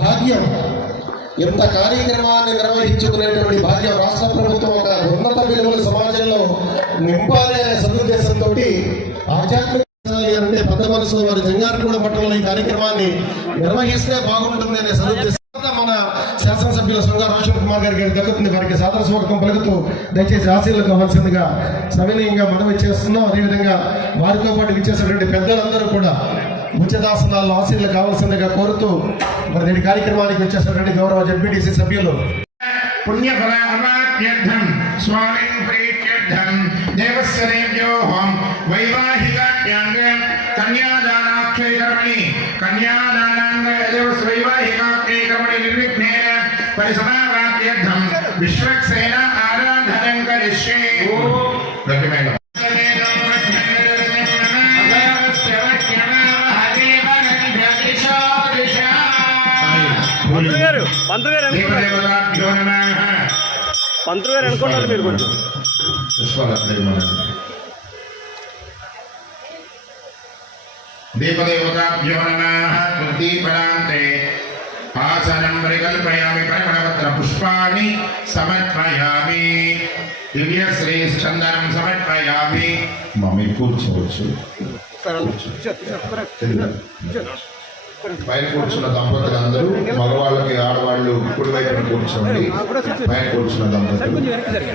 భాగ్యం. ఎంత కార్యక్రమాన్ని నిర్వహించుకునేటువంటి భాగ్యం రాష్ట్ర ప్రభుత్వం ఒక ఉన్నత విలువలు సమాజంలో నింపాలి అనే సదుద్దేశంతో ఆధ్యాత్మిక అంటే పెద్ద వారి జంగారగూడ పట్టణంలో ఈ కార్యక్రమాన్ని నిర్వహిస్తే బాగుంటుంది అనే సదుద్దేశం మన శాసనసభ్యుల సంఘ రోషన్ కుమార్ గారి గారికి దక్కుతుంది వారికి సాదర స్వాగతం పలుకుతూ దయచేసి ఆశీర్లు కావాల్సిందిగా సవినీయంగా మనవి చేస్తున్నాం. అదేవిధంగా వారితో పాటు విచ్చేసినటువంటి పెద్దలందరూ కూడా ఉచితాసనాల్లో ఆశీర్లు కావాల్సిందిగా కోరుతూ మరి దీని కార్యక్రమానికి వచ్చేసినటువంటి గౌరవ జడ్పీటీసీ సభ్యులు పుణ్యఫలాభాత్యర్థం స్వామిన్ ప్రీత్యర్థం దేవస్య దేవ్యోహం వైవాహికాట్యాంగ కన్యాదానాక్షయ కర్మణి కన్యాదానాంగ దేవస్ వైవాహికాక్షయ కర్మణి నిర్విఘ్నేన పరిసమాప్త్యర్థం విశ్వక్సేన ఆరాధనం కరిష్యే మేడం పంతులు గారు పంతులు గారు అనుకోండి మీరు కొంచెం. దీపదేవతాభ్యో నమః। దీపదాంతే ఆసనం పరికల్పయామి పరిమళపత్ర పుష్పాణి సమర్పయామి. దివ్య శ్రీ చందనం సమర్పయామి. మమ్మీ కూర్చోవచ్చు. పైన కూర్చున్న దంపతులు అందరూ మగవాళ్ళకి ఆడవాళ్ళు కుడి వైపున కూర్చోండి. పైన కూర్చున్న దంపతులు.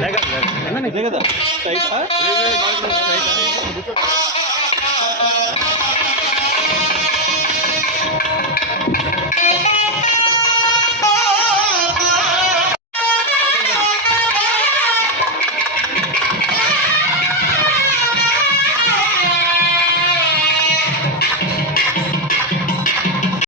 नहीं नहीं